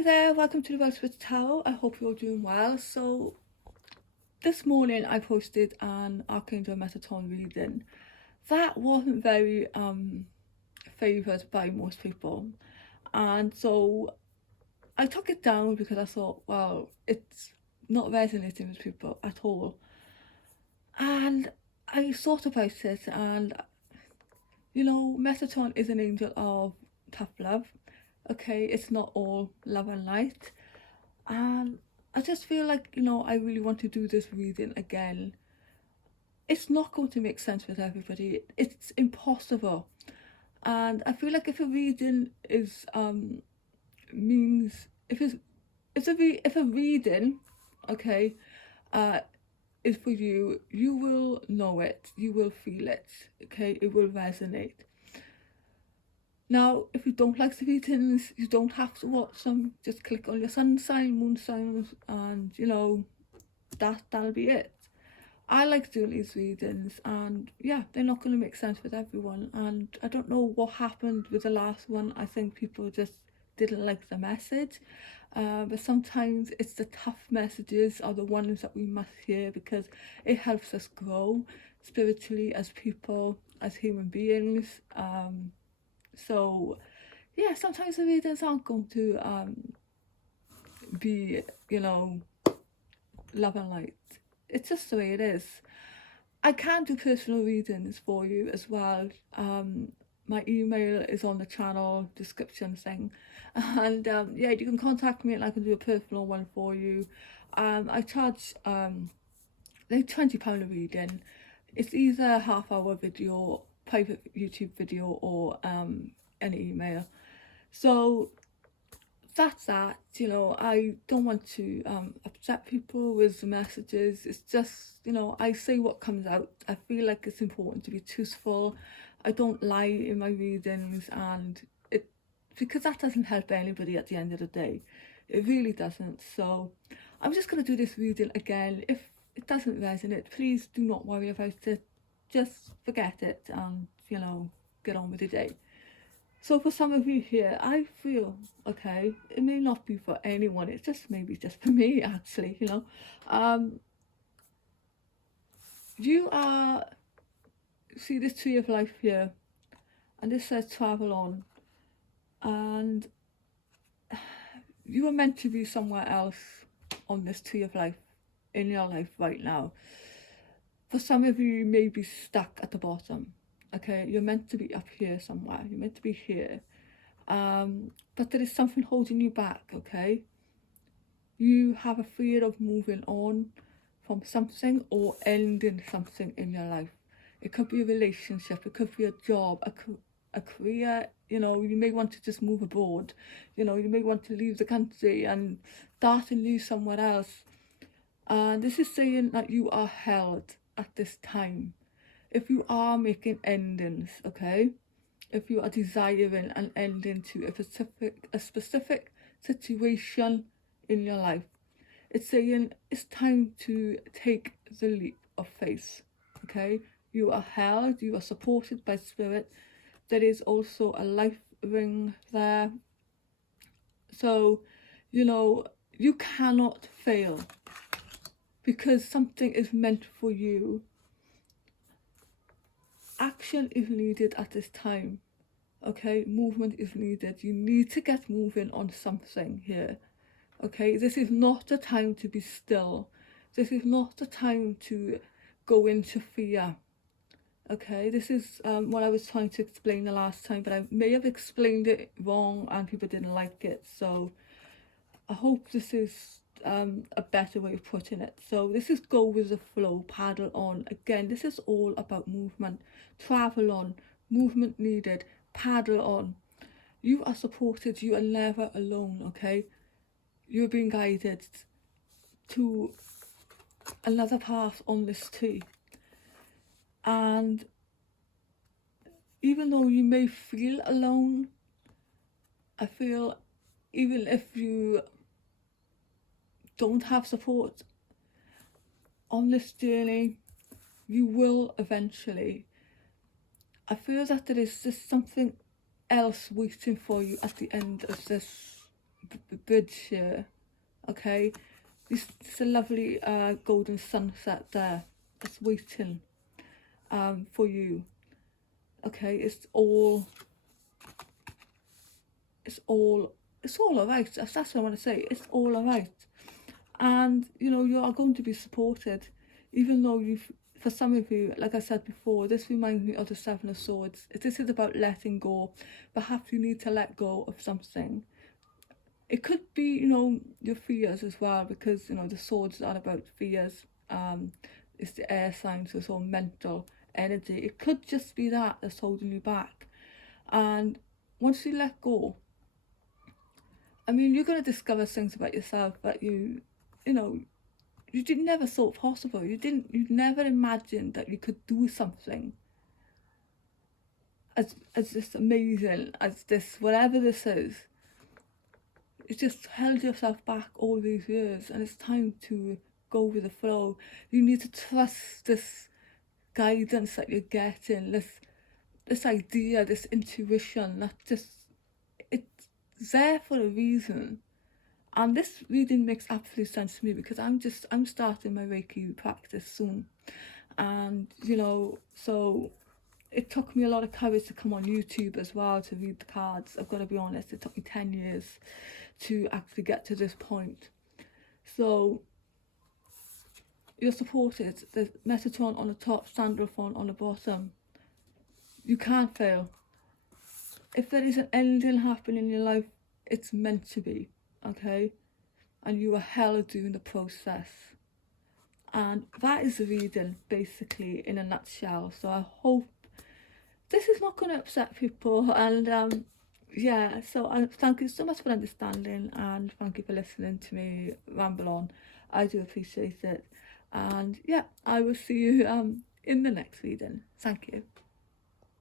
Hi there, welcome to the Wellsford Tower. I hope you're doing well. So this morning I posted an Archangel Metatron reading that wasn't very favoured by most people, and so I took it down because I thought, well, it's not resonating with people at all. And I thought about it, and Metatron is an angel of tough love. Okay, it's not all love and light. And I just feel like, I really want to do this reading again. It's not going to make sense with everybody. It's impossible. And I feel like if a reading is means if a reading, okay, is for you, you will know it, you will feel it, okay, it will resonate. Now, if you don't like the readings, you don't have to watch them. Just click on your sun sign, moon signs, and that'll be it. I like doing these readings, and yeah, they're not going to make sense with everyone. And I don't know what happened with the last one. I think people just didn't like the message. But sometimes it's the tough messages are the ones that we must hear because it helps us grow spiritually as people, as human beings. So yeah, sometimes the readings aren't going to be, love and light. It's just the way it is. I can do personal readings for you as well. My email is on the channel description thing, and yeah, you can contact me and I can do a personal one for you. I charge like £20 a reading. It's either a half-hour video, private YouTube video, or an email. So that's that. I don't want to upset people with the messages. It's just, I say what comes out. I feel like it's important to be truthful. I don't lie in my readings, and because that doesn't help anybody at the end of the day. It really doesn't. So I'm just going to do this reading again. If it doesn't resonate, please do not worry about it. Just forget it and, get on with the day. So for some of you here, I feel, okay, it may not be for anyone, it's just maybe just for me actually, You are, see this tree of life here, and this says travel on, and you are meant to be somewhere else on this tree of life in your life right now. For some of you, you may be stuck at the bottom. Okay, you're meant to be up here somewhere. You're meant to be here. But there is something holding you back, okay? You have a fear of moving on from something or ending something in your life. It could be a relationship, it could be a job, a career, you may want to just move abroad. You may want to leave the country and start anew somewhere else. And this is saying that you are held at this time. If you are making endings, okay? If you are desiring an ending to a specific situation in your life, it's saying it's time to take the leap of faith, okay? You are held, you are supported by spirit. There is also a life ring there. So, you cannot fail because something is meant for you. Action is needed at this time, okay? Movement is needed. You need to get moving on something here, okay? This is not the time to be still. This is not the time to go into fear, okay? This is what I was trying to explain the last time, but I may have explained it wrong and people didn't like it. So I hope this is a better way of putting it. So this is go with the flow, paddle on. Again, this is all about movement. Travel on, movement needed, paddle on. You are supported, you are never alone, okay? You're being guided to another path on this tree. And even though you may feel alone, I feel even if you don't have support on this journey, you will eventually. I feel that there is just something else waiting for you at the end of this bridge here, okay? It's a lovely golden sunset there. It's waiting for you. Okay, it's all alright. That's what I want to say. It's all alright. And you know, you are going to be supported, even though for some of you, like I said before, this reminds me of the Seven of Swords. This is about letting go. Perhaps you need to let go of something. It could be, you know, your fears as well, because you know the swords are about fears. It's the air sign, so it's all mental energy. It could just be that that's holding you back. And once you let go, I mean, you're going to discover things about yourself that you know, you did never thought possible. You'd never imagined that you could do something as just amazing as this, whatever this is. You just held yourself back all these years, and it's time to go with the flow. You need to trust this guidance that you're getting, this idea, this intuition that just, it's there for a reason. And this reading makes absolute sense to me, because I'm starting my Reiki practice soon. And you know, so it took me a lot of courage to come on YouTube as well to read the cards. I've got to be honest, it took me 10 years to actually get to this point. So you're supported. There's Metatron on the top, Sandalphon on the bottom. You can't fail. If there isn't anything happening in your life, it's meant to be, okay? And you are hell doing the process. And that is the reading, basically, in a nutshell. So I hope this is not going to upset people. And yeah, so thank you so much for understanding, and thank you for listening to me ramble on. I do appreciate it. And yeah, I will see you in the next reading. Thank you.